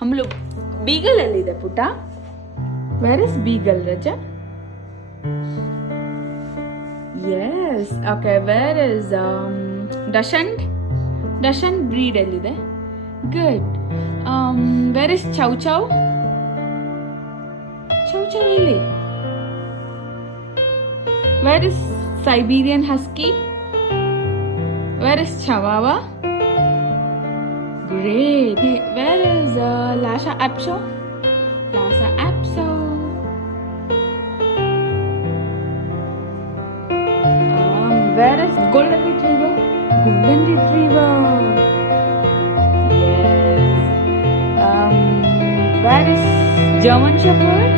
हम लोग बीगल ಎಲ್ಲಿದೆ ಪುಟ್ಟ? Where is beagle, Raja? Yes. Okay, where is Dachshund? Dachshund breed ಎಲ್ಲಿದೆ? Good. Where is Chow Chow? Chow Chow ಎಲ್ಲಿ? Where is Siberian Husky? Where is Chihuahua? Great. Where is Lhasa Apso? Lhasa Apso. Where is Golden Retriever? Golden Retriever. Yes. Where is German Shepherd?